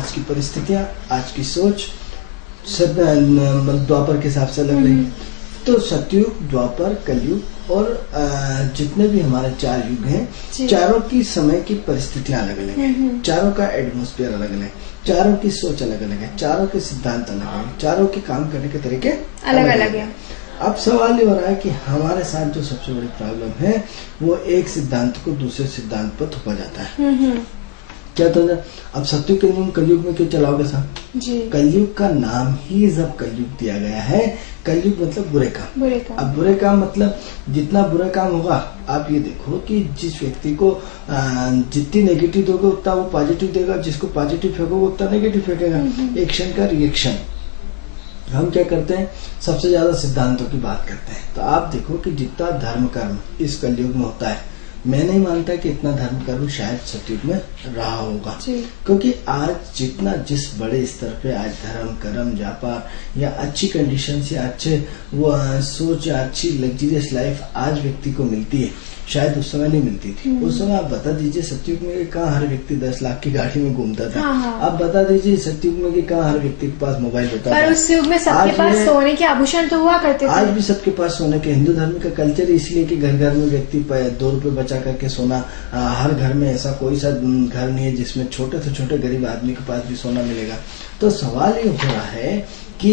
आज की परिस्थितियाँ, आज की सोच सब द्वापर के हिसाब से अलग रही। तो सतयुग, द्वापर, कलयुग और जितने भी हमारे 4 युग हैं, चारों की समय की परिस्थितियां अलग अलग है, चारों का एटमॉस्फेयर अलग अलग है, चारों की सोच अलग अलग है, चारों के सिद्धांत अलग है, चारों के काम करने के तरीके अलग अलग है। अब सवाल ये हो रहा है कि हमारे साथ जो सबसे बड़ी प्रॉब्लम है वो एक सिद्धांत को दूसरे सिद्धांत पर थोपा जाता है। क्या तो अब सतयुग कलयुग में क्यों चलाओगे साहब? कलयुग का नाम ही जब कलयुग दिया गया है, कलयुग मतलब बुरे काम। अब बुरे काम मतलब जितना बुरा काम होगा, आप ये देखो कि जिस व्यक्ति को जितनी नेगेटिव दोगे उतना वो पॉजिटिव देगा, जिसको पॉजिटिव फेंकोगे उतना नेगेटिव फेंकेगा। एक्शन का रिएक्शन। हम क्या करते हैं, सबसे ज्यादा सिद्धांतों की बात करते हैं। तो आप देखो कि जितना धर्म कर्म इस कलयुग में होता है, मैं नहीं मानता कि इतना धर्म कर्म शायद सतयुग में रहा होगा, क्योंकि आज जितना जिस बड़े स्तर पे आज धर्म कर्म व्यापार या अच्छी कंडीशन या अच्छे वो सोच या अच्छी लग्जरियस लाइफ आज व्यक्ति को मिलती है, शायद उस समय नहीं मिलती थी। उस समय आप बता दीजिए सतयुग में कहाँ हर व्यक्ति 10 लाख की गाड़ी में घूमता था। आप बता दीजिए सतयुग में कि कहाँ हर व्यक्ति के पास मोबाइल होता था। उस युग में सबके पास सोने के आभूषण तो हुआ करते थे। आज भी सबके पास सोने के, हिंदू धर्म का कल्चर इसलिए कि घर घर में व्यक्ति 2 रुपए बचा करके सोना, हर घर में ऐसा कोई सा घर नहीं है जिसमें छोटे से छोटे गरीब आदमी के पास भी सोना मिलेगा। तो सवाल ये हो रहा है कि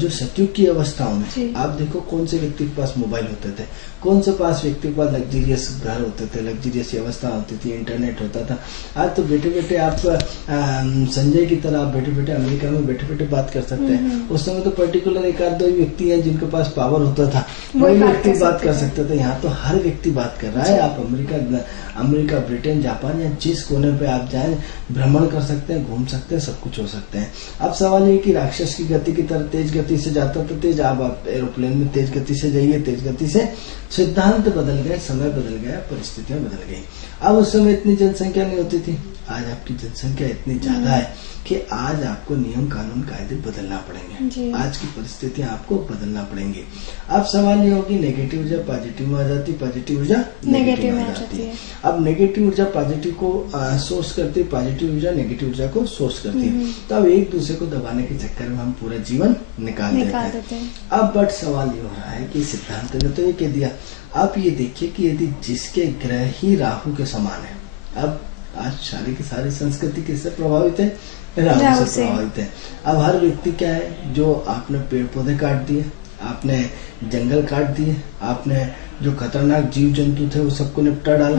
जो सतयुग की अवस्थाओं में आप देखो कौन से व्यक्ति के पास मोबाइल होते थे, कौन से पास व्यक्ति के पास लग्जरियस घर होते थे, लग्जरियस अवस्था होती थी, इंटरनेट होता था। आज तो बैठे बैठे आप संजय की तरह आप बैठे बैठे अमेरिका में बैठे बैठे बात कर सकते हैं। उस समय तो पर्टिकुलर 1-2 व्यक्ति हैं जिनके पास पावर होता था, वही व्यक्ति बात कर सकते थे। यहाँ तो हर व्यक्ति बात कर रहा है। आप अमेरिका, ब्रिटेन, जापान या जिस कोने पे आप जाए भ्रमण कर सकते हैं, घूम सकते हैं, सब कुछ हो सकते हैं। अब सवाल ये कि राक्षस की गति की तरह तेज गति से जाता तो तेज, आप एरोप्लेन में तेज गति से जाइए, तेज गति से। सिद्धांत बदल गए, समय बदल गया, परिस्थितियां बदल गई। अब उस समय इतनी जनसंख्या नहीं होती थी, आज आपकी जनसंख्या इतनी ज्यादा है कि आज आपको नियम कानून कायदे बदलना पड़ेंगे, आज की परिस्थितियां आपको बदलना पड़ेंगी। अब सवाल ये होगी नेगेटिव ऊर्जा पॉजिटिव में आ जाती, पॉजिटिव ऊर्जा नेगेटिव में आ जाती है। अब नेगेटिव ऊर्जा पॉजिटिव को सोर्स करती है, पॉजिटिव ऊर्जा नेगेटिव ऊर्जा को सोर्स करती है। तो अब एक दूसरे को दबाने के चक्कर में हम पूरा जीवन निकाल देते हैं। अब बट सवाल ये हो रहा है कि सिद्धांत ने तो ये कह दिया। आप ये देखिए कि यदि जिसके ग्रह ही राहु के समान है, अब आज सारी की सारी संस्कृति किससे प्रभावित है? राहु से प्रभावित है। अब हर व्यक्ति क्या है, जो आपने पेड़ पौधे काट दिए, आपने जंगल काट दिए, आपने जो खतरनाक जीव जंतु थे वो सबको निपटा डाला,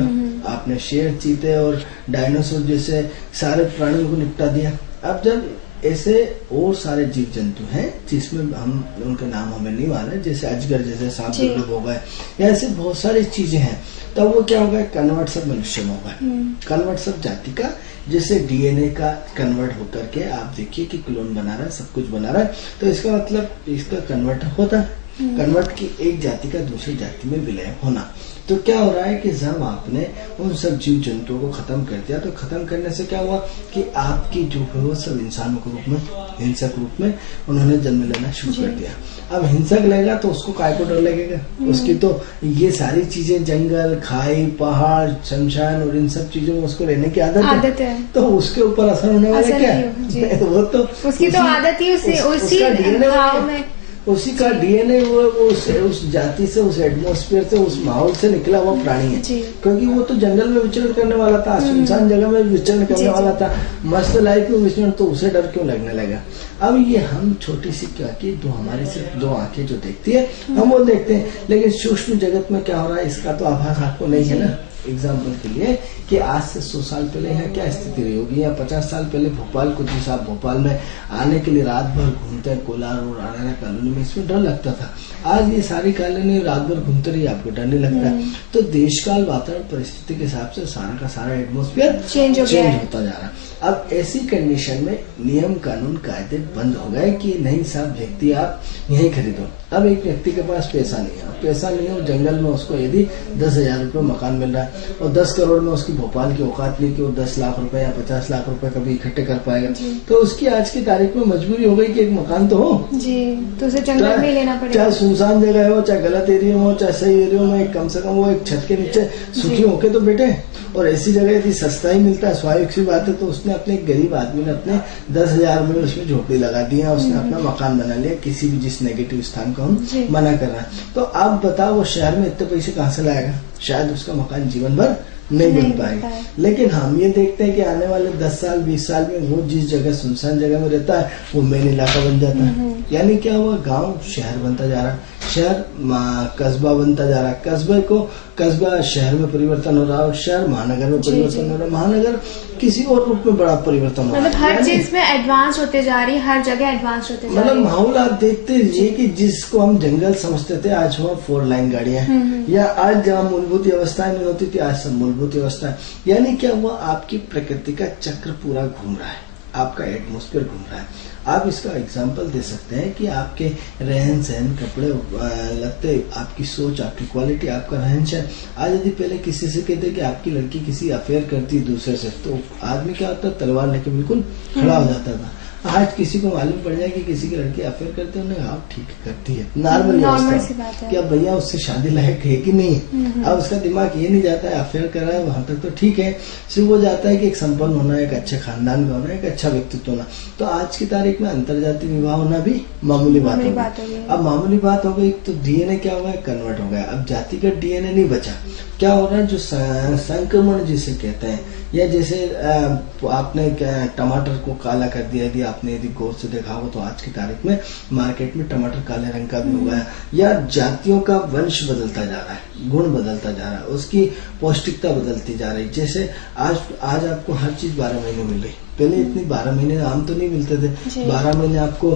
आपने शेर, चीते और डायनासोर जैसे सारे प्राणियों को निपटा दिया। अब जब ऐसे और सारे जीव जंतु हैं जिसमें हम उनका नाम हमें नहीं मालूम, जैसे अजगर, जैसे सांप दुर्लभ हो गए, ऐसे बहुत सारी चीजें हैं। तब वो क्या होगा, कन्वर्ट सब मनुष्य में होगा, कन्वर्ट सब जाति का, जैसे डीएनए का कन्वर्ट होकर के आप देखिए कि क्लोन बना रहा है, सब कुछ बना रहा है। तो इसका मतलब इसका कन्वर्ट होता है, कन्वर्ट की एक जाति का दूसरी जाति में विलय होना। तो क्या हो रहा है कि जब आपने उन सब जीव जंतुओं को खत्म कर दिया, तो खत्म करने से क्या हुआ कि आपकी जो है वो सब इंसानों के रूप में, हिंसक रूप में उन्होंने जन्म लेना शुरू कर दिया। अब हिंसक लगेगा तो उसको काय को डर लगेगा, उसकी तो ये सारी चीजें, जंगल, खाई, पहाड़, शमशान और इन सब चीजों में उसको रहने की आदत है। तो उसके ऊपर असर होने वाला क्या है? वो तो उसकी तो आदत ही उसी का डीएनए वो उस जाति से, उस एटमॉस्फेयर से, उस माहौल से निकला हुआ प्राणी है। क्योंकि वो तो जंगल में विचरण करने वाला था, सुनसान जगह में विचरण करने वाला था, मस्त लाइफ में विचरण, तो उसे डर क्यों लगने लगा? अब ये हम छोटी सी क्या की हमारी सिर्फ 2 आंखें जो देखती है हम वो देखते हैं, लेकिन सूक्ष्म जगत में क्या हो रहा है इसका तो आभास आपको नहीं है ना। एग्जाम्पल के लिए कि आज से 100 साल पहले यहाँ क्या स्थिति रही होगी, या 50 साल पहले भोपाल को, जिस आप भोपाल में आने के लिए रात भर घूमते हैं, कोलार और आना कॉलोनी में, इसमें डर लगता था। आज ये सारी कॉलोनी रात भर घूमते रही, आपको डर नहीं लगता। तो देश काल वातावरण परिस्थिति के हिसाब से सारा का सारा एटमॉस्फेयर चेंज होता जा रहा है। अब ऐसी कंडीशन में नियम कानून कायदे बंद हो गए कि नहीं साहब व्यक्ति आप यही खरीदो। अब एक व्यक्ति के पास पैसा नहीं है, जंगल में उसको यदि 10,000 रुपए मकान मिल रहा है और 10 करोड़ में उसकी भोपाल की औकात नहीं कि वो 10 लाख रुपए या 50 लाख रुपए कभी इकट्ठे कर पाएगा, तो उसकी आज की तारीख में मजबूरी हो गई कि एक मकान तो हो जी, तो उसे जंगल में लेना पड़ेगा। चाहे सुनसान जगह हो, चाहे गलत एरिया में हो, चाहे सही एरिया में, कम से कम वो एक छत के नीचे सुखी होके तो बैठे। और ऐसी जगह यदि सस्ता ही मिलता है, स्वाभाविक सी बात है, तो उसने अपने गरीब आदमी ने अपने 10,000 में उसमें झोपड़ी लगा दी है, उसने अपना मकान बना लिया, किसी भी जिस नेगेटिव स्थान को हम मना कर रहे हैं। तो आप बताओ वो शहर में इतने पैसे कहाँ से लाएगा? शायद उसका मकान जीवन भर नहीं बन पाएगा। लेकिन हम ये देखते हैं कि आने वाले 10 साल 20 साल में वो जिस जगह सुनसान जगह में रहता है वो मेन इलाका बन जाता है। यानी क्या हुआ, गांव शहर बनता जा रहा है, शहर कस्बा बनता जा रहा है, कस्बे को कस्बा शहर में परिवर्तन हो रहा है, और शहर महानगर में परिवर्तन हो रहा है, महानगर किसी और रूप में बड़ा परिवर्तन हो रहा है। मतलब हर चीज में एडवांस होते जा रही है, हर जगह एडवांस होते जा रही है। मतलब माहौल आप देखते रहिए कि जिसको हम जंगल समझते थे आज वहाँ 4 लाइन गाड़ियां हैं, या आज जहाँ मूलभूत व्यवस्थाएं नहीं होती थी आज सब मूलभूत व्यवस्था है। यानी क्या हुआ, आपकी प्रकृति का चक्र पूरा घूम रहा है, आपका एटमॉस्फेयर घूम रहा है। आप इसका एग्जाम्पल दे सकते हैं कि आपके रहन सहन, कपड़े लत्ते, आपकी सोच, आपकी क्वालिटी, आपका रहन सहन। आज यदि पहले किसी से कहते कि आपकी लड़की किसी अफेयर करती दूसरे से, तो आदमी क्या होता है, तलवार लेके बिल्कुल खड़ा हो जाता था। आज किसी को मालूम पड़ जाए कि किसी की लड़की अफेयर करते हैं, उन्हें आप ठीक करती है, नॉर्मल बात है कि अब भैया उससे शादी लायक है कि नहीं है। अब उसका दिमाग ये नहीं जाता है अफेयर कर रहा है वहां तक तो ठीक है, सिर्फ वो जाता है कि एक संपन्न होना, एक अच्छे खानदान का होना, एक अच्छा व्यक्तित्व होना। तो आज की तारीख में अंतरजातीय विवाह होना भी मामूली बात हो गई। अब मामूली बात हो गई तो डीएनए क्या हुआ है, कन्वर्ट हो गया। अब जातिगत डीएनए नहीं बचा, क्या हो रहा है, जो संक्रमण जिसे कहते हैं, या जैसे आपने क्या टमाटर को काला कर दिया, यदि आपने यदि गौर से देखा हो तो आज की तारीख में मार्केट में टमाटर काले रंग का भी हो गया, या जातियों का वंश बदलता जा रहा है, गुण बदलता जा रहा है, उसकी पौष्टिकता बदलती जा रही। जैसे आज आपको हर चीज 12 महीने मिल रही, पहले इतनी 12 महीने आम तो नहीं मिलते थे, 12 महीने आपको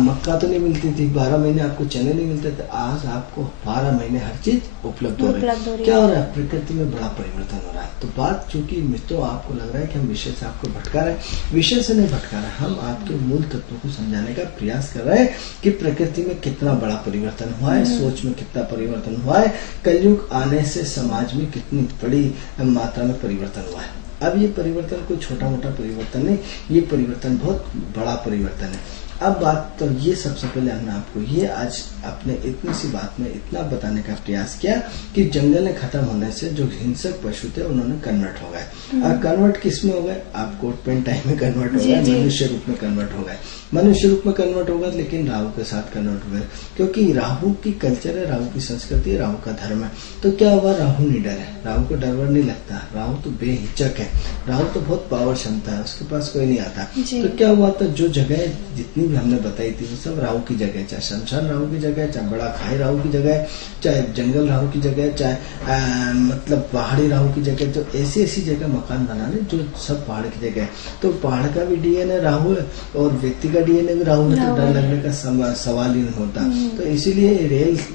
मक्का तो नहीं मिलती थी, 12 महीने आपको चने नहीं मिलते थे। आज आपको 12 महीने हर चीज उपलब्ध हो रही है। क्या हो रहा है, प्रकृति में बड़ा परिवर्तन हो रहा है। तो बात चूंकि मित्रों आपको लग रहा है कि हम विषय से आपको भटका रहे हैं, विषय से नहीं भटका रहे, हम आपके मूल तत्वों को समझाने का प्रयास कर रहे हैं कि प्रकृति में कितना बड़ा परिवर्तन हुआ है, सोच में कितना परिवर्तन हुआ है, कलयुग आने से समाज में कितनी बड़ी मात्रा में परिवर्तन हुआ है। अब ये परिवर्तन कोई छोटा मोटा परिवर्तन नहीं, ये परिवर्तन बहुत बड़ा परिवर्तन है। अब बात तो ये, सबसे पहले हमने आपको ये आज अपने इतनी सी बात में इतना बताने का प्रयास किया कि जंगल खत्म होने से जो हिंसक पशु थे उन्होंने कन्वर्ट हो गए। और कन्वर्ट किस में हो गए, आप कोट पेंट टाइम में कन्वर्ट हो गए, मनुष्य रूप में कन्वर्ट हो गए, मनुष्य रूप में कन्वर्ट होगा, लेकिन राहु के साथ कन्वर्ट हो गए, क्योंकि राहु की कल्चर है, राहु की संस्कृति है, राहु का धर्म है। तो क्या हुआ, राहु निडर है, राहु को डर वर नहीं लगता, राहु तो बेहिचक है, राहु तो बहुत पावर क्षमता है, उसके पास कोई नहीं आता। तो क्या हुआ था, जो जगह जितनी भी हमने बताई थी वो सब राहु की जगह, चाहे शमशान राहु की जगह, चाहे बड़ा खाई राहु की जगह, चाहे जंगल राहु की जगह, चाहे मतलब पहाड़ी राहु की जगह, तो ऐसी ऐसी जगह मकान बनाने जो सब पहाड़ की जगह है। तो पहाड़ का भी डीएनए राहु है और व्यक्ति का डीएनए भी राहु है, तो डर लगने का सवाल ही नहीं होता। तो इसीलिए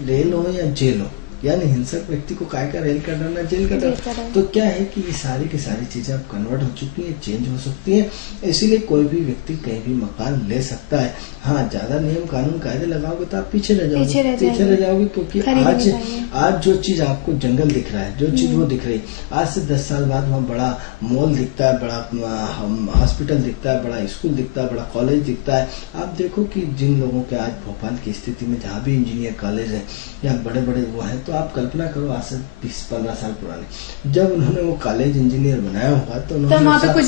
रेल हो या जेल हो, यानी हिंसक व्यक्ति को काय का रेल का डरना, जेल का डर। तो क्या है कि ये सारी की सारी चीजें अब कन्वर्ट हो चुकी है, चेंज हो सकती है, इसीलिए कोई भी व्यक्ति कहीं भी मकान ले सकता है। हाँ, ज्यादा नियम कानून कायदे लगाओगे तो आप पीछे रह जाओगे, क्योंकि आज जो चीज आपको जंगल दिख रहा है, जो चीज वो दिख रही, आज से 10 साल बाद वहाँ बड़ा मॉल दिखता है, बड़ा हॉस्पिटल दिखता है, बड़ा स्कूल दिखता है, बड़ा कॉलेज दिखता है। आप देखो कि जिन लोगों के आज भोपाल की स्थिति में जहाँ भी इंजीनियर कॉलेज है या बड़े बड़े वो है, तो आप कल्पना करो आज से 20-15 साल पुराने जब उन्होंने वो कॉलेज इंजीनियर बनाया होगा तो उन्होंने कुछ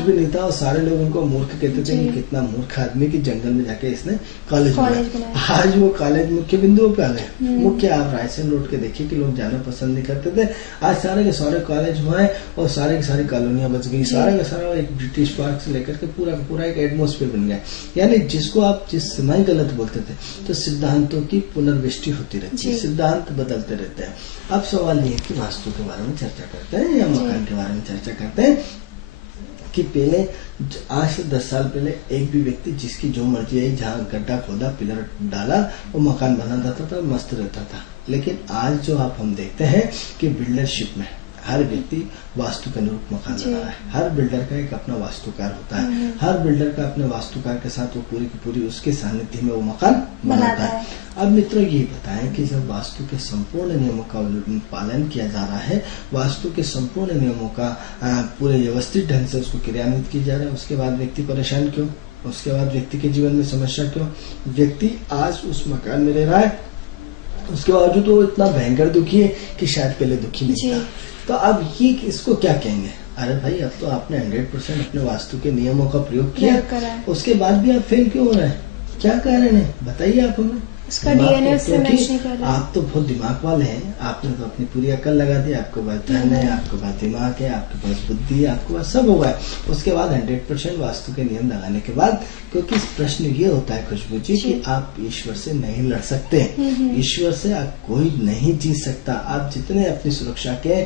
भी नहीं था, और सारे लोग उनको मूर्ख कहते थे कि कितना मूर्ख आदमी की जंगल में जाके इसने कॉलेज बनाया। आज वो कॉलेज मुख्य बिंदुओं पे आ गए। मुख्य आप रायसेन रोड के देखिए कि लोग जाना पसंद नहीं करते थे, आज सारे के सारे कॉलेज हुए और सारे की सारी कॉलोनियां बच गई, सारे का सारा एक ब्रिटिश पार्क से लेकर के पूरा का पूरा एक एटमोस्फेयर बन गया। यानी जिसको आप जिस समय गलत बोलते थे, तो सिद्धांतों की पुनर्वृष्टि होती रहती है, सिद्धांत बदलते रहते हैं। अब सवाल ये है कि वास्तु के बारे में चर्चा करते हैं या मकान के बारे में चर्चा करते हैं कि पहले आज से 10 साल पहले एक भी व्यक्ति जिसकी जो मर्जी आई, जहाँ गड्ढा खोदा, पिलर डाला, वो मकान बना देता था, मस्त रहता था। लेकिन आज जो आप हम देखते हैं कि बिल्डरशिप में हर व्यक्ति वास्तु के अनुरूप मकान बना रहा है। हर बिल्डर का एक अपना वास्तुकार होता है, हर बिल्डर का अपने वास्तुकार के साथ वो पूरी की पूरी उसके सानिध्य में वो मकान बनाता है। अब मित्रों ये बताएं कि जब वास्तु के संपूर्ण नियमों का पालन किया जा रहा है, वास्तु के संपूर्ण नियमों का पूरे व्यवस्थित ढंग से उसको क्रियान्वित किया जा रहा है, उसके बाद व्यक्ति परेशान क्यों, उसके बाद व्यक्ति के जीवन में समस्या क्यों? व्यक्ति आज उस मकान में रह रहा है, उसके बावजूद वो इतना भयंकर दुखी है कि शायद पहले दुखी नहीं था। तो अब ये इसको क्या कहेंगे? अरे भाई, अब तो आपने 100% अपने वास्तु के नियमों का प्रयोग किया, उसके बाद भी आप फेल क्यों हो रहे हैं? क्या कारण है बताइए आप हमें। उसका डीएनए उससे मैच नहीं कर रहा। आप तो बहुत दिमाग वाले हैं, आपने तो अपनी पूरी अकल लगा दी, आपके पास धन है, आपके पास दिमाग है, आपके पास बुद्धि है, आपके पास सब होगा। उसके बाद 100% वास्तु के नियम लगाने के बाद, क्योंकि प्रश्न ये होता है खुशबू जी कि आप ईश्वर से नहीं लड़ सकते, ईश्वर से आप कोई नहीं जीत सकता। आप जितने अपनी सुरक्षा के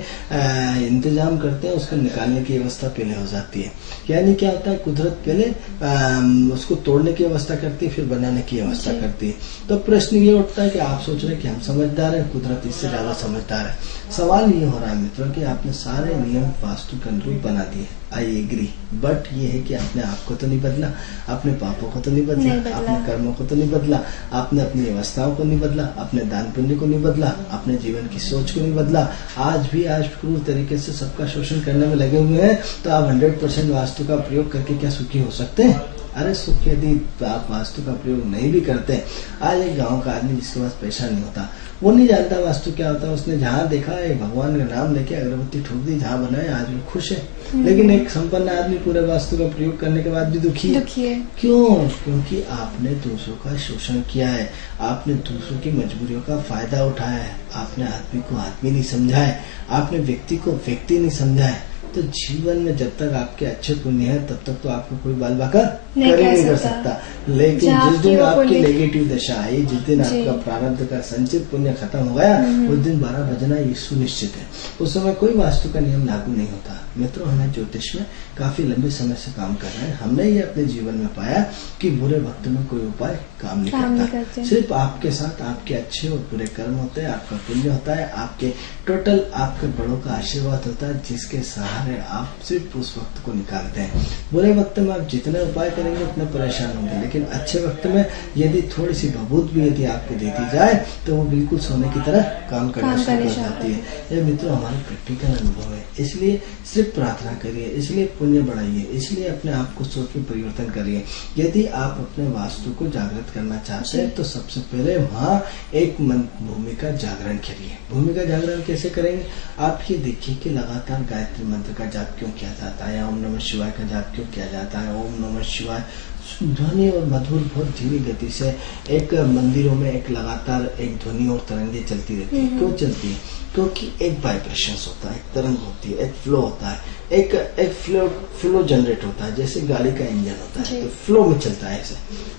इंतजाम करते हैं उसको निकालने की व्यवस्था पहले हो जाती है। यानी क्या होता है, कुदरत पहले उसको तोड़ने की व्यवस्था करती है, फिर बनाने की व्यवस्था करती है। तो प्रश्न ये उठता है कि आप सोच रहे हैं कि हम समझदार हैं, कुदरत इससे ज्यादा समझदार है। सवाल ये हो रहा है मित्रों कि आपने सारे नियम वास्तु के अनुरूप बना दिए, आई एग्री, बट ये है कि आपने आपको तो नहीं बदला, अपने पापों को तो नहीं बदला, अपने कर्मों को तो नहीं बदला, आपने अपनी व्यवस्थाओं को नहीं बदला, अपने दान पुण्य को नहीं बदला, अपने जीवन की सोच को नहीं बदला। आज क्रूर तरीके से सबका शोषण करने में लगे हुए हैं। तो आप 100% वास्तु का प्रयोग करके क्या सुखी हो सकते हैं? अरे सुख यदि आप वास्तु का प्रयोग नहीं भी करते, आज एक गांव का आदमी जिसके पास पैसा नहीं होता, वो नहीं जानता वास्तु क्या होता है, उसने जहाँ देखा है भगवान का नाम लेके अगरबत्ती ठोक दी, जहाँ बनाए आज भी खुश है। लेकिन एक संपन्न आदमी पूरे वास्तु का प्रयोग करने के बाद भी दुखी है। क्यों? क्योंकि आपने दूसरों का शोषण किया है, आपने दूसरों की मजबूरियों का फायदा उठाया है, आपने आदमी को आदमी नहीं समझा है, आपने व्यक्ति को व्यक्ति नहीं समझा है। तो जीवन में जब तक आपके अच्छे पुण्य है तब तक तो आपको कोई बाल बाका नहीं कर सकता। लेकिन जिस दिन आपकी नेगेटिव दशा आई, जिस दिन आपका प्रारब्ध का संचित पुण्य खत्म हो गया, उस दिन 12 बजना ये सुनिश्चित है। उस समय कोई वास्तु का नियम लागू नहीं होता। मित्रों, हमें ज्योतिष में काफी लंबे समय से काम कर रहे हैं, हमने ये अपने जीवन में पाया कि बुरे वक्त में कोई उपाय काम नहीं करता। सिर्फ आपके साथ आपके अच्छे और बुरे कर्म होते हैं, आपका पुण्य होता है, आपके टोटल आपके बड़ों का आशीर्वाद होता है, जिसके सहारे आप सिर्फ उस वक्त को निकालते हैं। बुरे वक्त में आप जितने उपाय करेंगे उतने परेशान होंगे, लेकिन अच्छे वक्त में यदि थोड़ी सी भभूत भी यदि आपको दे दी जाए तो वो बिल्कुल सोने की तरह काम करना शुरू हो जाती है। ये मित्रों हमारे प्रैक्टिकल अनुभव है। इसलिए सिर्फ प्रार्थना करिए, इसलिए पुण्य बढ़ाइए, इसलिए अपने आप को सोच में परिवर्तन करिए। यदि आप अपने वास्तु को जागृत करना चाहते हैं तो सबसे पहले वहाँ एक भूमि का जागरण करिए। भूमि का जागरण कैसे करेंगे? आप ये देखिए कि लगातार गायत्री मंत्र का जाप क्यों किया जाता है, ओम नमः शिवाय का जाप क्यों किया जाता है। ओम नमः शिवाय ध्वनि और मधुर बहुत धीमी गति से एक मंदिरों में एक लगातार एक ध्वनि और तरंगे चलती रहती है। क्यों चलती है? क्योंकि एक वाइब्रेशन होता है, एक तरंग होती है, एक फ्लो होता है, एक फ्लो जनरेट होता है, जैसे गाड़ी का इंजन होता है तो फ्लो में चलता है ऐसे।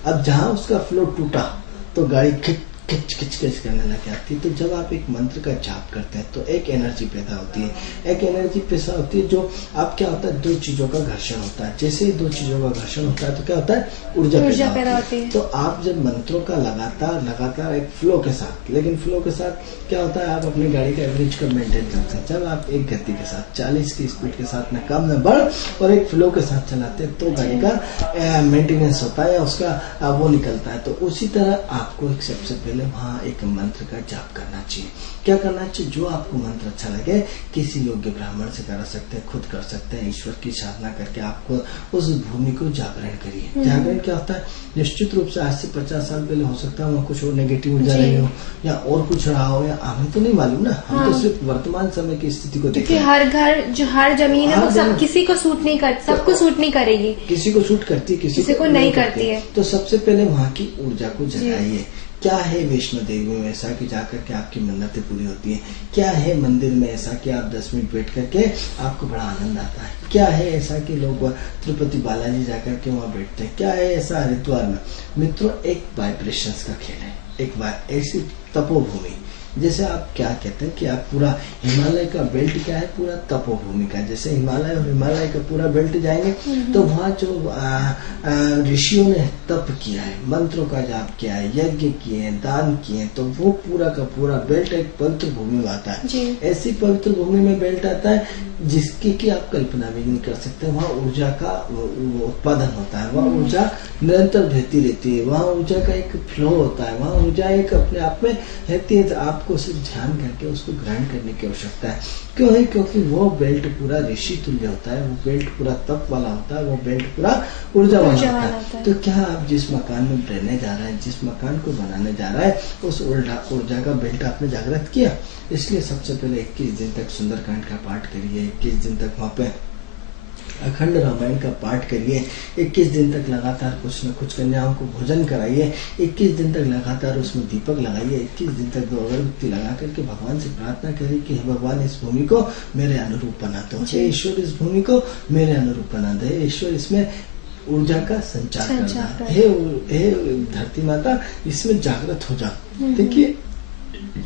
अब जहाँ उसका फ्लो टूटा तो गाड़ी खिच करने लग जाती है। तो जब आप एक मंत्र का जाप करते हैं तो एक एनर्जी पैदा होती है, एक एनर्जी पैदा होती है जो आप क्या होता है, दो चीजों का घर्षण होता है। जैसे ही दो चीजों का घर्षण होता है तो क्या होता है, ऊर्जा पैदा होती है। तो आप जब मंत्रों का लगातार एक फ्लो के साथ, लेकिन फ्लो के साथ क्या होता है, आप अपनी गाड़ी का एवरेज को मेंटेन करते हैं। जब आप एक गति के साथ 40 की स्पीड के साथ न कम न बढ़ और एक फ्लो के साथ चलाते हैं तो गाड़ी का मेंटेनेंस होता है, उसका वो निकलता है। तो उसी तरह आपको एक सबसे पहले वहाँ एक मंत्र का जाप करना चाहिए। क्या करना चाहिए? जो आपको मंत्र अच्छा लगे, किसी योग्य ब्राह्मण से करा सकते हैं, खुद कर सकते हैं, ईश्वर की साधना करके आपको उस भूमि को जागरण करिए। जागरण क्या होता है? निश्चित रूप से आज से 50 साल पहले हो सकता है वहाँ कुछ और नेगेटिव ऊर्जा रही हो या और कुछ रहा हो, या हमें तो नहीं मालूम ना, हम तो सिर्फ वर्तमान समय की स्थिति को देखते हैं। हर घर जो हर जमीन है वो सब किसी को सूट नहीं करती, सबको सूट नहीं करेगी, किसी को सूट करती है, किसी को नहीं करती है। तो सबसे पहले वहाँ की ऊर्जा को जगाइए। क्या है वैष्णो देवी में ऐसा कि जाकर के आपकी मन्नतें पूरी होती हैं? क्या है मंदिर में ऐसा कि आप 10 मिनट बैठ करके आपको बड़ा आनंद आता है? क्या है ऐसा कि लोग तिरुपति बालाजी जाकर के वहाँ बैठते हैं? क्या है ऐसा हरिद्वार में? मित्रों, एक वाइब्रेशंस का खेल है, एक ऐसी तपोभूमि, जैसे आप क्या कहते हैं कि आप पूरा हिमालय का बेल्ट क्या है, पूरा तपोभूमि का, जैसे हिमालय का पूरा बेल्ट जाएंगे तो वहाँ जो ऋषियों ने तप किया है, मंत्रों का जाप किया है, यज्ञ किए हैं, दान किए हैं, तो वो पूरा का पूरा बेल्ट एक पवित्र भूमि में आता है। ऐसी पवित्र भूमि में बेल्ट आता है जिसकी की आप कल्पना भी नहीं कर सकते। वहाँ ऊर्जा का उत्पादन होता है, वहाँ ऊर्जा निरंतर बहती रहती है, वहाँ ऊर्जा का एक फ्लो होता है, वहाँ ऊर्जा एक अपने आप में रहती है। आप आपको सिर्फ ध्यान करके उसको ग्रहण करने की आवश्यकता है। क्यों है? क्योंकि वो बेल्ट पूरा ऋषि तुल्य होता है, वो बेल्ट पूरा तप वाला होता है, वो बेल्ट पूरा ऊर्जा वाला होता है। तो क्या आप जिस मकान में रहने जा रहे हैं, जिस मकान को बनाने जा रहा है, उस ऊर्जा का बेल्ट आपने जागृत किया। इसलिए सबसे पहले 21 दिन तक सुंदरकांड का पाठ करिए, 21 दिन तक वहाँ पे अखंड रामायण का पाठ करिए, 21 दिन तक लगातार कुछ न कुछ कन्याओं को भोजन कराइए, 21 दिन तक लगातार उसमें दीपक लगाइए, 21 दिन तक 2 अगरबत्ती लगा करके भगवान से प्रार्थना करिए कि हे भगवान इस भूमि को मेरे अनुरूप बना दो, हे ईश्वर इस भूमि को मेरे अनुरूप बना दे, ईश्वर इसमें ऊर्जा का संचार करना, हे धरती माता इसमें जागृत हो जा। देखिए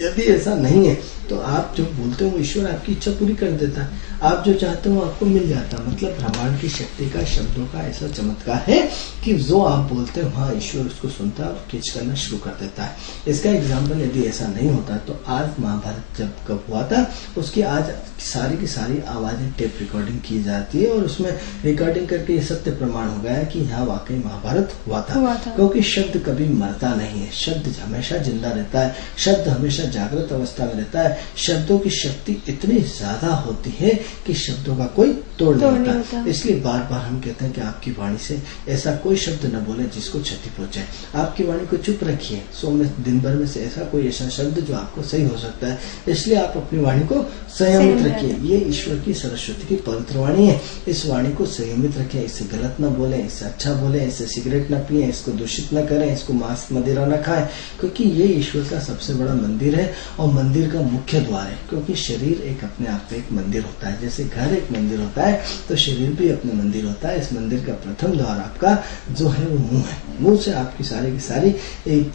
यदि ऐसा नहीं है तो आप जो बोलते हो वो ईश्वर आपकी इच्छा पूरी कर देता है, आप जो चाहते हो आपको मिल जाता है। मतलब ब्रह्मांड की शक्ति का, शब्दों का ऐसा चमत्कार है कि जो आप बोलते हो हाँ ईश्वर उसको सुनता है और कैच करना शुरू कर देता है। इसका एग्जाम्पल यदि ऐसा नहीं होता तो आज महाभारत जब कब हुआ था उसकी आज सारी की सारी आवाजें टेप रिकॉर्डिंग की जाती है और उसमें रिकॉर्डिंग करके ये सत्य प्रमाण हो गया है कि यहाँ वाकई महाभारत हुआ था। क्योंकि शब्द कभी मरता नहीं है, शब्द हमेशा जिंदा रहता है, शब्द हमेशा जागृत अवस्था में रहता है। शब्दों की शक्ति इतनी ज्यादा होती है कि शब्दों का कोई तोड़ नहीं होता। इसलिए बार बार हम कहते हैं कि आपकी वाणी से ऐसा कोई शब्द न बोले जिसको क्षति पहुंचे। आपकी वाणी को चुप रखिए, 100 में दिन भर में से ऐसा कोई ऐसा शब्द जो आपको सही हो सकता है। इसलिए आप अपनी वाणी को संयमित रखिए। ये ईश्वर की सरस्वती की पवित्र वाणी है, इस वाणी को संयमित रखिए। इससे गलत न बोले, इससे अच्छा बोले, इससे सिगरेट न पिए, इसको दूषित न करें, इसको मांस मदिरा न खाएं, क्योंकि ये ईश्वर का सबसे बड़ा मंदिर है और मंदिर का मुख्य द्वार है। क्योंकि शरीर एक अपने आप में एक मंदिर होता है, जैसे घर एक मंदिर होता है तो शरीर भी अपने मंदिर होता है। इस मंदिर का प्रथम द्वार आपका जो है वो मुंह है। मुंह से आपकी सारी की सारी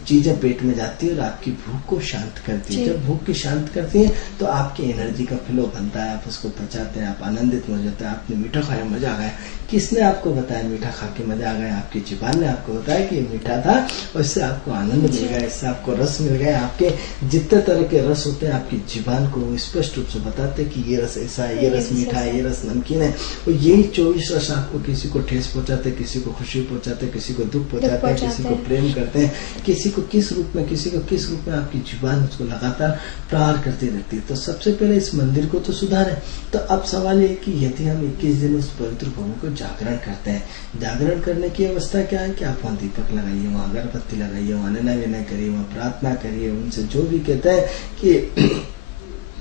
चीजें पेट में जाती है और आपकी भूख को शांत करती है। जब भूख की शांत करती है तो आपकी एनर्जी का फ्लो बनता है, आप उसको पचाते हैं, आप आनंदित हो जाते हैं। आपने मीठा खाया, मजा आ गया। किसने आपको बताया मीठा खा के मजा आ गया? आपकी जुबान ने आपको बताया कि ये मीठा था और इससे आपको आनंद मिल गया, इससे आपको रस मिल गया। आपके जितने तरह के रस होते हैं आपकी जुबान को स्पष्ट रूप से बताते कि ये रस ऐसा है, ये रस मीठा है, ये रस नमकीन है। और यही 24 रस आपको किसी को ठेस पहुंचाते, किसी को खुशी पहुंचाते, किसी को दुख पहुंचाते हैं, किसी को प्रेम करते हैं, किसी को किस रूप में, किसी को किस रूप में आपकी जुबान उसको लगातार प्रहार करती रहती है। तो सबसे पहले इस मंदिर को तो सुधारें। तो अब सवाल ये कि यदि हम 21 दिन उस पवित्र भूमि को जागरण करते हैं, जागरण करने की अवस्था क्या है कि आप वहाँ दीपक लगाइए, वहाँ अगरबत्ती लगाइए, वहाँ नैना विनय करिए, वहाँ प्रार्थना करिए, उनसे जो भी कहते हैं कि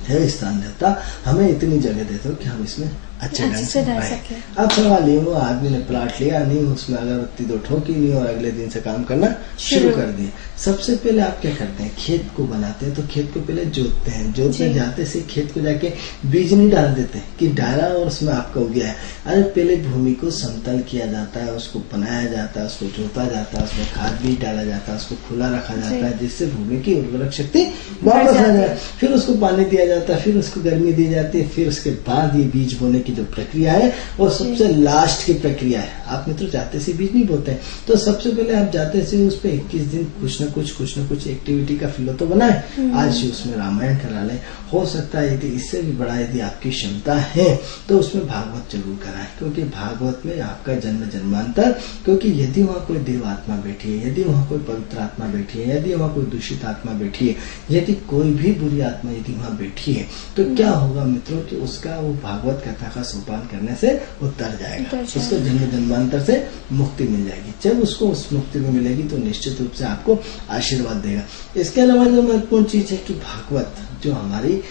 है स्थान देता हमें इतनी जगह देते हो कि हम इसमें अच्छे ढंग से रह सके। अब सवाल ये, वो आदमी ने प्लाट लिया नहीं, उसमें अगरबत्ती 2 ठोकी नहीं और अगले दिन से काम करना शुरू कर दिया। सबसे पहले आप क्या करते हैं? खेत को बनाते हैं तो खेत को पहले जोतते हैं, जोतने जाते से खेत को जाके बीज नहीं डाल देते कि डाला और उसमें आपका उग गया है। अरे पहले भूमि को समतल किया जाता है, उसको बनाया जाता है, उसको जोता जाता है, उसमें खाद बीज डाला जाता है, उसको खुला रखा जाता है जिससे भूमि की उर्वरक शक्ति वापस आ जाए। फिर उसको पानी दिया जाता है, फिर उसको गर्मी दी जाती है, फिर उसके बाद ये बीज बोने की जो प्रक्रिया है वो सबसे लास्ट की प्रक्रिया है। आप मित्रों जाते से बीज नहीं बोते, तो सबसे पहले आप जाते से उस पे 21 दिन कुछ न कुछ एक्टिविटी का फिलो तो बनाए। आज उसमें रामायण करा ले, हो सकता है यदि इससे भी बड़ा यदि आपकी क्षमता है तो उसमें भागवत जरूर कराएं, क्योंकि भागवत में आपका जन्म जन्मांतर, क्योंकि यदि वहाँ कोई देव आत्मा बैठी है, यदि वहाँ कोई पवित्र आत्मा बैठी है, यदि वहाँ कोई दूषित आत्मा बैठी है, यदि कोई भी बुरी आत्मा यदि वहाँ बैठी है तो क्या होगा मित्रों कि उसका वो भागवत कथा का सोपान करने से उतर जाएगा, उसको जन्म जन्मांतर से मुक्ति मिल जाएगी। जब उसको उस मुक्ति में मिलेगी तो निश्चित रूप से आपको आशीर्वाद देगा। इसके अलावा जो महत्वपूर्ण चीज है कि भागवत जो हमारी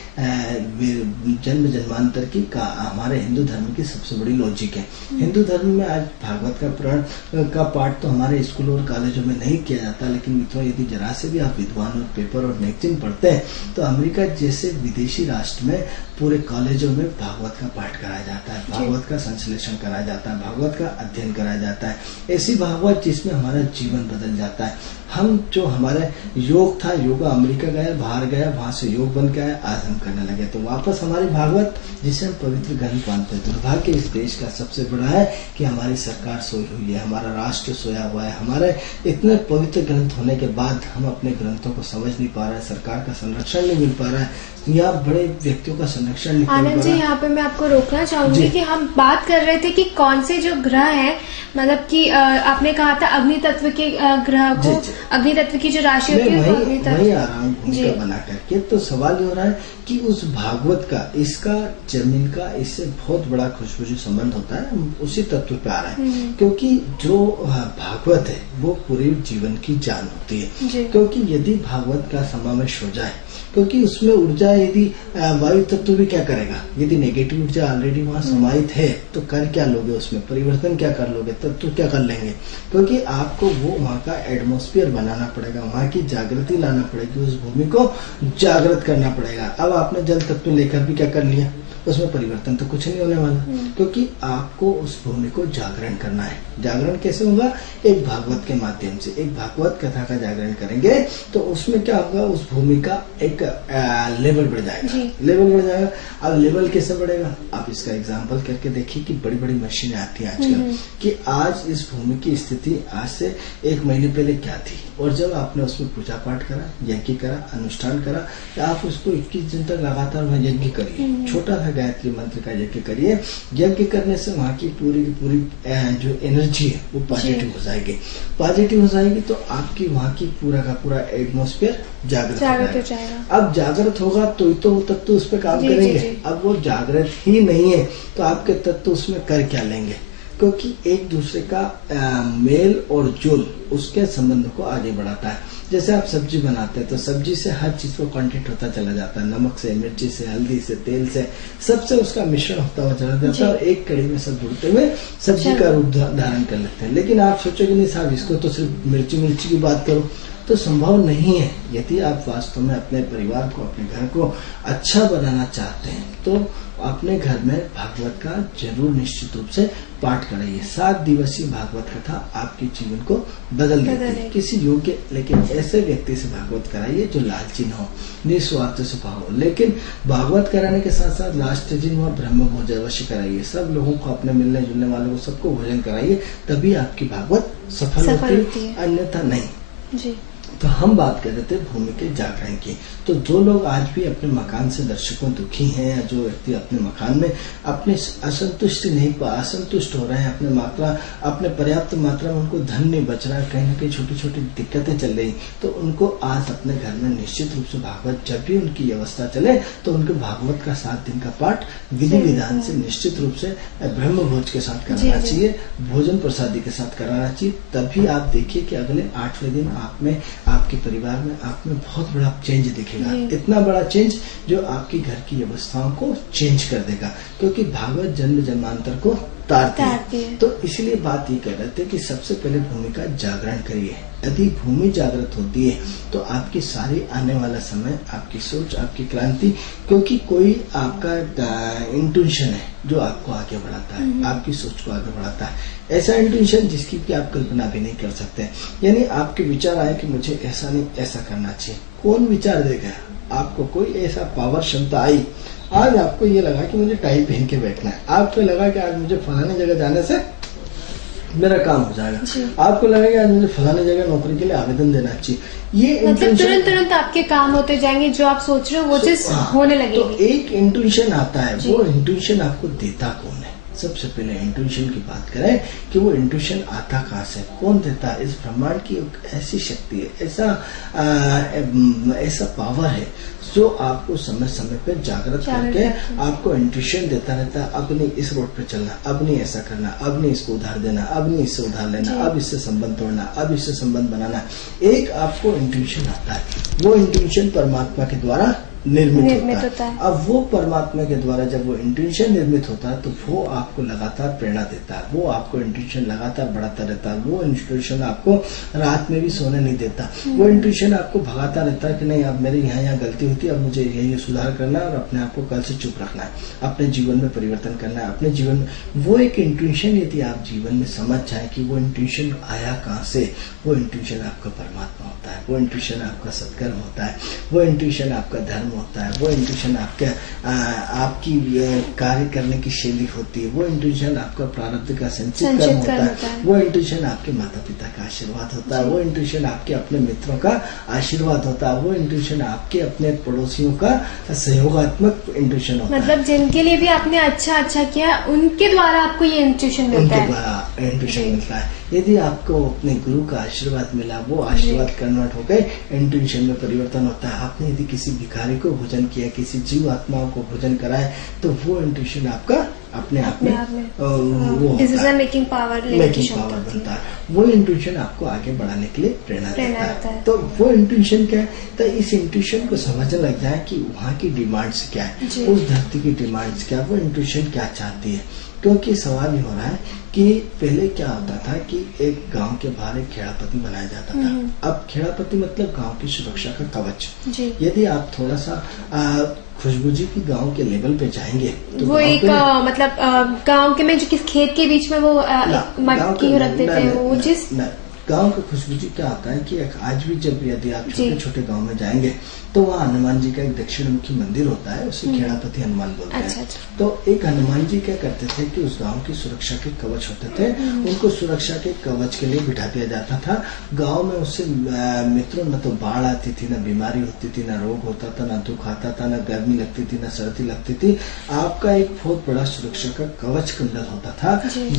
जन्म जन्मांतर की का हमारे हिंदू धर्म की सबसे बड़ी लॉजिक है। हिंदू धर्म में आज भागवत का पुराण का पाठ तो हमारे स्कूलों और कॉलेजों में नहीं किया जाता, लेकिन मित्रों यदि जरा से भी आप विद्वान और पेपर और मैगजीन पढ़ते हैं तो अमेरिका जैसे विदेशी राष्ट्र में पूरे कॉलेजों में भागवत का पाठ कराया जाता है, भागवत का संश्लेषण कराया जाता है, भागवत का अध्ययन कराया जाता है। ऐसी भागवत जिसमें हमारा जीवन बदल जाता है। हम जो हमारे योग था, योगा अमेरिका गया, बाहर गया, वहां से योग बन के आया, आज हम करने लगे तो वापस हमारी भागवत जिसे हम पवित्र ग्रंथ मानते हैं। दुर्भाग्य इस देश का सबसे बड़ा है कि हमारी सरकार सोई हुई है, हमारा राष्ट्र सोया हुआ है। हमारे इतने पवित्र ग्रंथ होने के बाद हम अपने ग्रंथों को समझ नहीं पा रहे हैं, सरकार का संरक्षण नहीं मिल पा रहा है, या बड़े व्यक्तियों का संरक्षण नहीं कर आनंद जी, पा यहाँ पे मैं आपको रोकना चाहूंगी जी। कि हम बात कर रहे थे कि कौन से जो ग्रह हैं, मतलब कि आपने कहा था अग्नि तत्व के ग्रह को, जी। अग्नि तत्व की जो राशि होती है वो अग्नि वही तत्व। आ रहा हूँ भूमिका जी। बना करके। तो सवाल ये हो रहा है कि उस भागवत का, इसका जमीन का इससे बहुत बड़ा खुशबू संबंध होता है, हम उसी तत्व पे आ रहे हैं। क्योंकि जो भागवत है वो पूरे जीवन की जान होती है। जी। क्योंकि यदि भागवत का समावेश हो जाए, क्योंकि उसमें ऊर्जा, यदि वायु तत्व भी क्या करेगा, यदि नेगेटिव ऊर्जा ऑलरेडी वहाँ समाहित है तो कर क्या लोगे, उसमें परिवर्तन क्या कर लोगे, तत्व क्या कर लेंगे। क्योंकि आपको वो वहाँ का एटमॉस्फेयर बनाना पड़ेगा, वहाँ की जागृति लाना पड़ेगी, उस भूमि को जागृत करना पड़ेगा। अब आपने जल तत्व लेकर भी क्या कर लिया, उसमें परिवर्तन तो कुछ नहीं होने वाला, क्योंकि आपको उस भूमि को जागरण करना है। जागरण कैसे होगा, एक भागवत के माध्यम से, एक भागवत कथा का जागरण करेंगे तो उसमें क्या होगा, उस भूमि का एक लेवल बढ़ जाएगा, लेवल बढ़ जाएगा। अब लेवल कैसे बढ़ेगा, आप इसका एग्जांपल करके देखिए कि बड़ी बड़ी मशीनें आती हैं आजकल, कि आज इस भूमि की स्थिति आज से 1 महीने पहले क्या थी, और जब आपने उसमें पूजा पाठ करा, यज्ञ करा, अनुष्ठान करा, तो आप उसको 21 दिन तक लगातार वहाँ यज्ञ करिए, छोटा सा गायत्री मंत्र का यज्ञ करिए। यज्ञ करने से वहाँ की पूरी की पूरी जो एनर्जी है वो पॉजिटिव हो जाएगी। पॉजिटिव हो जाएगी तो आपकी वहाँ की पूरा का पूरा एटमॉस्फेयर जागृत हो जाएगा। अब जागृत होगा तो वो तत्व उस पर काम करेंगे। अब वो जागृत ही नहीं है तो आपके तत्व उसमें कर क्या लेंगे, क्योंकि एक दूसरे का मेल और जोल उसके संबंध को आगे बढ़ाता है। जैसे आप सब्जी बनाते हैं तो सब्जी से हर चीज को कंटेंट होता चला जाता है, नमक से, मिर्ची से, हल्दी से, तेल से, सबसे उसका मिश्रण होता हुआ चला जाता है, और एक कड़ी में सब जुड़ते हुए सब्जी का रूप धारण कर लेते हैं। लेकिन आप सोचोगे नहीं साहब इसको तो सिर्फ मिर्ची की बात करो, तो संभव नहीं है। यदि आप वास्तव में अपने परिवार को, अपने घर को अच्छा बनाना चाहते हैं तो अपने घर में भागवत का जरूर निश्चित रूप से पाठ कराइए। 7 दिवसीय भागवत कथा आपके जीवन को बदल देती है। किसी योग्य लेकिन ऐसे व्यक्ति से भागवत कराइए जो लालची न हो, निस्वार्थ स्वभाव हो। लेकिन भागवत कराने के साथ साथ लास्ट दिन वहाँ ब्रह्म भोज अवश्य कराइए। सब लोगों को, अपने मिलने जुलने वालों को सबको भोजन कराइए, तभी आपकी भागवत सफल होती है, अन्यथा नहीं। जी। तो हम बात कर रहे थे भूमि के जागरण की। तो जो लोग आज भी अपने मकान से दर्शकों दुखी हैं, या जो व्यक्ति अपने मकान में अपने असंतुष्ट हो रहे हैं, अपने पर्याप्त मात्रा में उनको धन नहीं बच रहा है, कहीं न कहीं छोटी छोटी दिक्कतें चल रही, तो उनको आज अपने घर में निश्चित रूप से भागवत, जब भी उनकी अवस्था चले तो उनको भागवत का 7 दिन का पाठ विधि विधान से निश्चित रूप से ब्रह्म भोज के साथ कराना चाहिए, भोजन प्रसादी के साथ कराना चाहिए। तभी आप देखिए कि अगले 8वें दिन आप में, आपके परिवार में, आप में बहुत बड़ा चेंज दिखेगा। इतना बड़ा चेंज जो आपकी घर की व्यवस्थाओं को चेंज कर देगा, क्योंकि भागवत जन्म जन्मांतर को तारती है। तो इसलिए बात ये कर रहे थे कि सबसे पहले भूमि का जागरण करिए। यदि भूमि जागृत होती है तो आपकी सारी आने वाला समय, आपकी सोच, आपकी क्रांति, क्योंकि कोई आपका इंट्यूशन है जो आपको आगे बढ़ाता है, आपकी सोच को आगे बढ़ाता है। ऐसा इंट्यूशन जिसकी कि आप कल्पना भी नहीं कर सकते। यानी आपके विचार आए कि मुझे ऐसा नहीं, ऐसा करना चाहिए, कौन विचार देगा आपको? कोई ऐसा पावर क्षमता आई, आज आपको ये लगा कि मुझे टाई पहन के बैठना है, आपको लगा कि आज मुझे फलाने जगह जाने से मेरा काम हो जाएगा, आपको लगा कि आज मुझे फलाने जगह नौकरी के लिए आवेदन देना चाहिए, ये मतलब तुरंत आपके काम होते जाएंगे, जो आप सोच रहे हो वो चीज होने लगेगी। तो एक इंट्यूशन आता है, वो इंट्यूशन आपको देता कौन है? सबसे पहले इंट्यूशन की बात करें कि वो इंट्यूशन आता कहाँ से, कौन देता है? इस ब्रह्मांड की एक ऐसी शक्ति है, ऐसा पावर है जो आपको समय समय पे जागृत करके आपको इंट्यूशन देता रहता है। अब नहीं इस रोड पे चलना, अब नहीं ऐसा करना, अब नहीं इसको उधार देना, अब नहीं इससे उधार लेना, अब इससे संबंध तोड़ना, अब इससे संबंध बनाना। एक आपको इंट्यूशन आता है, वो इंट्यूशन परमात्मा के द्वारा निर्मित होता है। अब वो परमात्मा के द्वारा जब वो इंट्यूशन निर्मित होता है तो वो आपको लगातार प्रेरणा देता है, वो आपको इंट्यूशन लगातार बढ़ाता रहता है, वो इंट्यूशन आपको रात में भी सोने नहीं देता, वो इंट्यूशन आपको भगाता रहता है कि नहीं अब मेरी यहाँ गलती होती है, अब मुझे यही सुधार करना है और अपने आप को कल से चुप रखना है, अपने जीवन में परिवर्तन करना है, अपने जीवन में वो एक इंट्यूशन यदि आप जीवन में समझ जाए कि वो इंट्यूशन आया कहाँ से, वो इंट्यूशन आपका परमात्मा होता है, वो इंट्यूशन आपका सत्कर्म होता है, वो इंट्यूशन आपका धर्म कर्म होता है, वो इंट्यूशन आपके आपकी कार्य करने की शैली होती है, वो इंट्यूशन आपका प्रारब्ध का संचित कर्म होता है, वो इंट्यूशन आपके माता पिता का आशीर्वाद होता है, वो इंट्यूशन आपके अपने मित्रों का आशीर्वाद होता है, वो इंट्यूशन आपके अपने पड़ोसियों का सहयोगात्मक इंट्यूशन होता है। मतलब जिनके लिए भी आपने अच्छा किया उनके द्वारा आपको ये इंट्यूशन मिलता है, उनके द्वारा इंट्यूशन मिलता है। यदि आपको अपने गुरु का आशीर्वाद मिला, वो आशीर्वाद कन्वर्ट होकर इंट्यूशन में परिवर्तन होता है। आपने यदि किसी भिखारी को भोजन किया, किसी जीव आत्माओं को भोजन कराए, तो वो इंट्यूशन आपका अपने आप में वो डिसीजन मेकिंग पावर बनता है। वो इंट्यूशन आपको आगे बढ़ाने के लिए प्रेरणा देता है। तो वो इंट्यूशन क्या है, तो इस इंट्यूशन को समझने लग जाए कि वहाँ की डिमांड्स क्या है, उस धरती की डिमांड्स क्या है, वो इंट्यूशन क्या चाहती है। क्योंकि सवाल ये हो रहा है कि पहले क्या होता था कि एक गांव के बाहर एक खेड़ापति बनाया जाता था। अब खेड़ापति मतलब गांव की सुरक्षा का कवच। यदि आप थोड़ा सा खुशबू जी की गांव के लेवल पे जाएंगे तो वो एक मतलब गांव के में जो किस खेत के बीच में वो मटकी रखते थे, वो जिस गांव का खुशबू जी क्या होता है कि आज भी जब यदि आप छोटे छोटे गांव में जाएंगे तो वहाँ हनुमान जी का एक दक्षिण मुखी मंदिर होता है, उसे खेड़ापति हनुमान बोलते हैं। तो एक हनुमान जी क्या करते थे कि उस गांव की सुरक्षा के कवच होते थे, उनको सुरक्षा के कवच के लिए बिठा दिया जाता था। गांव में उससे मित्रों न तो बाढ़ आती थी, न बीमारी होती थी, न रोग होता था, न दुख आता था, न गर्मी लगती थी, न सर्दी लगती थी। आपका एक बहुत बड़ा सुरक्षा का कवच कुंडल होता था।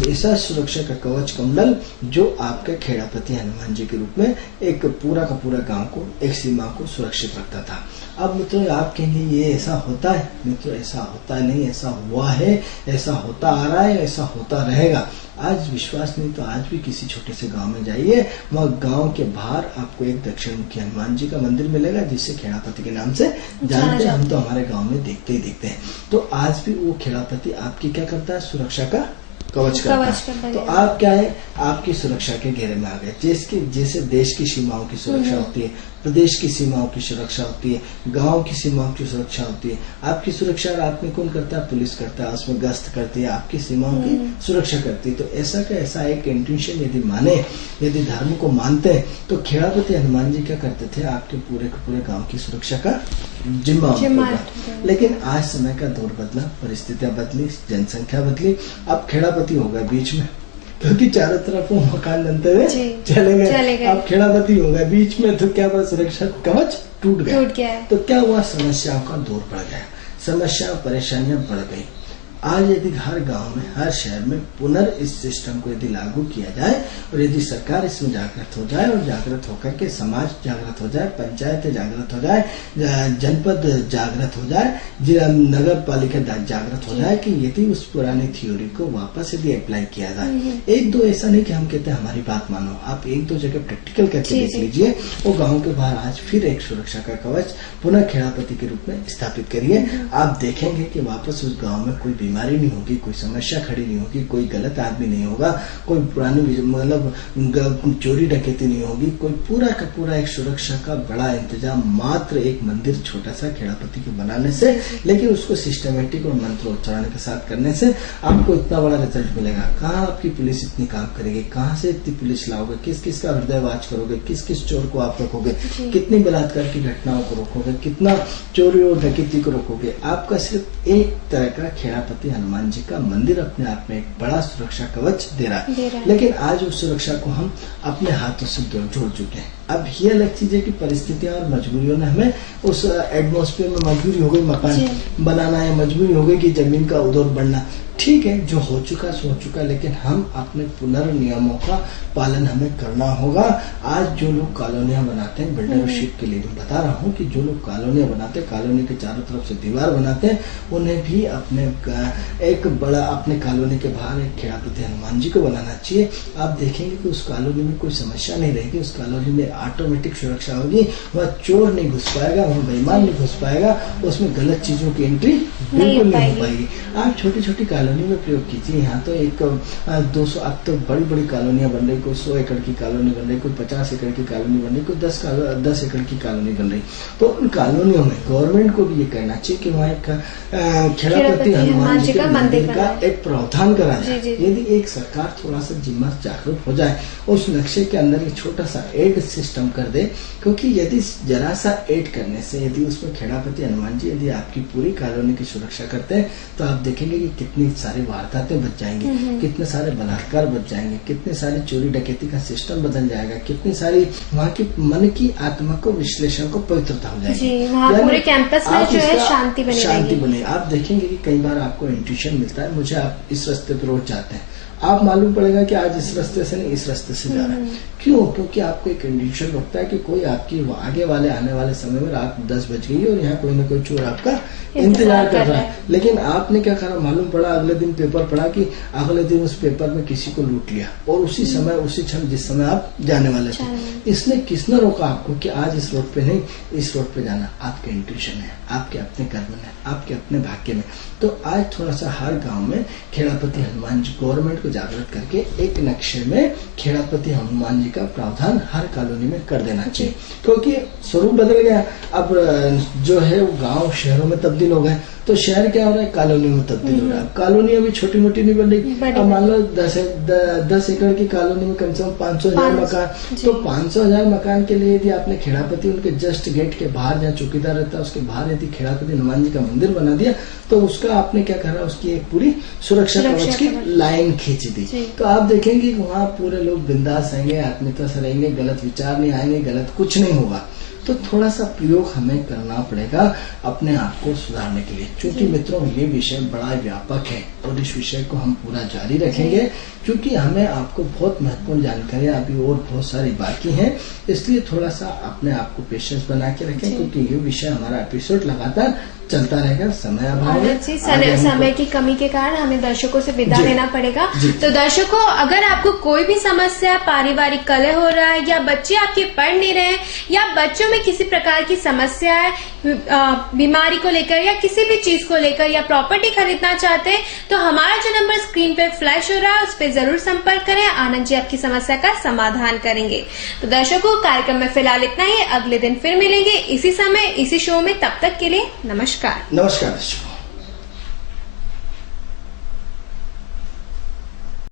ऐसा सुरक्षा का कवच कुंडल जो आपके खेड़ापति हनुमान जी के रूप में एक पूरा का पूरा गांव को, एक सीमा को सुरक्षित रखता था। अब मित्रों आप कहेंगे ये ऐसा होता है? मित्रों ऐसा होता नहीं, ऐसा हुआ है, ऐसा होता आ रहा है, ऐसा होता रहेगा। आज विश्वास नहीं तो आज भी किसी छोटे से गांव में जाइए, वहाँ गांव के बाहर आपको एक दक्षिण मुखी हनुमान जी का मंदिर मिलेगा जिसे खेड़ापति के नाम से जानते हैं। हम तो हमारे गांव में देखते ही देखते हैं। तो आज भी वो खेड़ापति आपकी क्या करता है, सुरक्षा का कवच करता है। तो आप क्या है, आपकी सुरक्षा के घेरे में आ गए। जैसे देश की सीमाओं की सुरक्षा होती है, प्रदेश की सीमाओं की सुरक्षा होती है, गांव की सीमाओं की सुरक्षा होती है। आपकी सुरक्षा रात में कौन करता है? पुलिस करता है, उसमें गश्त करती है, आपकी सीमाओं की सुरक्षा करती है। तो ऐसा का ऐसा एक इंट्यूशन यदि माने, यदि धर्म को मानते हैं, तो खेड़ापति हनुमान जी क्या करते थे, आपके पूरे के पूरे गांव की सुरक्षा का जिम्मा। लेकिन आज समय का दौर बदला, परिस्थितियां बदली, जनसंख्या बदली, अब खेड़ापति हो गए बीच में, क्योंकि चारों तरफ वो मकान बनते हुए चले गए। अब खेड़ापति हो गए बीच में, तो क्या हुआ, सुरक्षा कवच टूट गया। तो क्या हुआ, समस्याओं का दौर बढ़ गया, समस्या परेशानियां बढ़ गई। आज यदि हर गांव में, हर शहर में पुनर्इस सिस्टम को यदि लागू किया जाए और यदि सरकार इसमें जागृत हो जाए और जागृत होकर के समाज जागृत हो जाए, पंचायत जागृत हो जाए, जनपद जागृत हो जाए, नगर पालिका जागृत हो जाए, कि यदि उस पुरानी थ्योरी को वापस यदि अप्लाई किया जाए, एक दो ऐसा नहीं कि हम कहते हैं हमारी बात मानो, आप एक दो जगह प्रैक्टिकल करके देख लीजिए। वो गाँव के बाहर आज फिर एक सुरक्षा का कवच पुनः खेड़ापति के रूप में स्थापित करिए। आप देखेंगे कि वापस उस गाँव में कोई बीमारी नहीं होगी, कोई समस्या खड़ी नहीं होगी, कोई गलत आदमी नहीं होगा, कोई पुरानी मतलब चोरी डकैती नहीं होगी, कोई पूरा का पूरा एक सुरक्षा का बड़ा इंतजाम मात्र एक मंदिर छोटा सा खेड़ापति के बनाने से, लेकिन उसको सिस्टमेटिक और मंत्रोच्चारण के साथ करने से आपको इतना बड़ा रिजल्ट मिलेगा। कहाँ आपकी पुलिस इतनी काम करेगी, कहाँ से इतनी पुलिस लाओगे, किस किस का हृदयवाच करोगे, किस किस चोर को आप रोकोगे, कितनी बलात्कार की घटनाओं को रोकोगे, कितना चोरी और डकैती को रोकोगे। आपका सिर्फ एक तरह का खेड़ापति हनुमान जी का मंदिर अपने आप में एक बड़ा सुरक्षा कवच दे रहा है। लेकिन आज उस सुरक्षा को हम अपने हाथों से जोड़ चुके हैं। अब ये अलग चीज है कि परिस्थितियां और मजबूरियों ने हमें उस एटमॉस्फेयर में, मजबूरी हो गई मकान बनाना है, मजबूरी हो गई कि जमीन का उदौर बढ़ना, ठीक है, जो हो चुका सो हो चुका, लेकिन हम अपने पुनर्नियमों का पालन हमें करना होगा। आज जो लोग कॉलोनियां बनाते हैं, बिल्डरशिप के लिए मैं बता रहा हूँ कि जो लोग कॉलोनियां बनाते हैं, कॉलोनी के चारों तरफ से दीवार बनाते हैं, उन्हें भी अपने एक बड़ा अपने कॉलोनी के बाहर एक खेड़ापति हनुमान जी को बनाना चाहिए। आप देखेंगे कि उस कॉलोनी में कोई समस्या नहीं रहेगी, उस कॉलोनी में ऑटोमेटिक सुरक्षा होगी, वह चोर नहीं घुस पाएगा, वह बेईमान नहीं घुस पाएगा, उसमें गलत चीजों की एंट्री बिल्कुल नहीं हो पाएगी। आप छोटी छोटी कॉलोनी में प्रयोग कीजिए। यहाँ तो एक 200, अब तो बड़ी बड़ी कॉलोनियां बन रही, कोई 100 एकड़ की कॉलोनी बन रही, कोई 50 एकड़ की कॉलोनी बन रही, कोई 10 एकड़ की कॉलोनी बन रही। तो उन कॉलोनियों में गवर्नमेंट को भी ये करना चाहिए कि वहाँ एक खेड़ापति हनुमान जी के मंदिर का एक प्रावधान करा जाए। यदि एक सरकार थोड़ा सा जिम्मा जागरूक हो जाए, उस नक्शे के अंदर एक छोटा सा एड सिस्टम कर दे, क्योंकि यदि जरा सा एड करने से, यदि उसमें खेड़ापति हनुमान जी यदि आपकी पूरी कॉलोनी की सुरक्षा करते हैं, तो आप देखेंगे कि कितनी सारी वारदातें बच जाएंगी, कितने सारे बलात्कार बच जाएंगे, कितनी सारी चोरी डकैती का सिस्टम बदल जाएगा, कितनी सारी वहाँ की मन की आत्मा को, विश्लेषण को पवित्रता हो जाएगी। वहाँ पूरे कैंपस में जो है शांति बने। आप देखेंगे कि कई बार आपको इंट्यूशन मिलता है, मुझे आप इस रास्ते पर रोज जाते हैं, आप मालूम पड़ेगा कि आज इस रास्ते से नहीं इस रास्ते से जा रहा है। क्यों? क्योंकि आपको एक इंट्यूशन लगता है कि कोई आपकी आगे वाले आने वाले समय में रात 10 बज गई और यहाँ कोई ना कोई चोर आपका इंतजार कर रहा है। लेकिन आपने क्या करा, मालूम पड़ा, अगले दिन पेपर पढ़ा कि अगले दिन उस पेपर में किसी को लूट लिया, और उसी समय, उसी क्षण जिस समय आप जाने वाले थे, इसने किसने रोका आपको कि आज इस रोड पे नहीं इस रोड पे जाना? आपके इंट्यूशन है, आपके अपने कर्म है, आपके अपने भाग्य में। तो आज थोड़ा सा हर गांव में खेड़ापति हनुमान जी, गवर्नमेंट को जागृत करके एक नक्शे में खेड़ापति हनुमान जी का प्रावधान हर कॉलोनी में कर देना चाहिए, क्योंकि स्वरूप बदल गया। अब जो है वो गांव शहरों में तब्दील हो गए, तो शहर क्या हो रहा है, कॉलोनियों में तब्दील हो रहा है। कॉलोनियां भी छोटी मोटी नहीं बन रही। अब मान लो 10 एकड़ की कॉलोनी में कम से कम 500,000 मकान, तो 500,000 मकान के लिए यदि आपने खेड़ापति उनके जस्ट गेट के बाहर जहाँ चौकीदार रहता है उसके बाहर यदि खेड़ापति हनुमान जी का मंदिर बना दिया, तो उसका आपने क्या करा, उसकी एक पूरी सुरक्षा कवच की लाइन खींच दी। तो आप देखेंगे कि वहाँ पूरे लोग बिंदास रहेंगे, आत्मीयता से रहेंगे, गलत विचार नहीं आएंगे, गलत कुछ नहीं होगा। तो थोड़ा सा प्रयोग हमें करना पड़ेगा अपने आप को सुधारने के लिए, क्योंकि मित्रों ये विषय बड़ा व्यापक है और इस विषय को हम पूरा जारी रखेंगे, क्योंकि हमें आपको बहुत महत्वपूर्ण जानकारियां अभी और बहुत सारी बाकी हैं। इसलिए थोड़ा सा अपने आप को पेशेंस बना के रखें, क्योंकि ये विषय हमारा एपिसोड लगातार चलता रहेगा। समय अभाव है, समय की कमी के कारण हमें दर्शकों से विदा लेना पड़ेगा। तो दर्शकों, अगर आपको कोई भी समस्या, पारिवारिक कलह हो रहा है, या बच्चे आपके पढ़ नहीं रहे, या बच्चों में किसी प्रकार की समस्या है, बीमारी को लेकर या किसी भी चीज को लेकर, या प्रॉपर्टी खरीदना चाहते हैं, तो हमारा जो नंबर स्क्रीन पे फ्लैश हो रहा है उस पर जरूर संपर्क करें। आनंद जी आपकी समस्या का समाधान करेंगे। तो दर्शकों, कार्यक्रम में फिलहाल इतना ही। अगले दिन फिर मिलेंगे इसी समय, इसी शो में। तब तक के लिए नमस्कार। नमस्कार।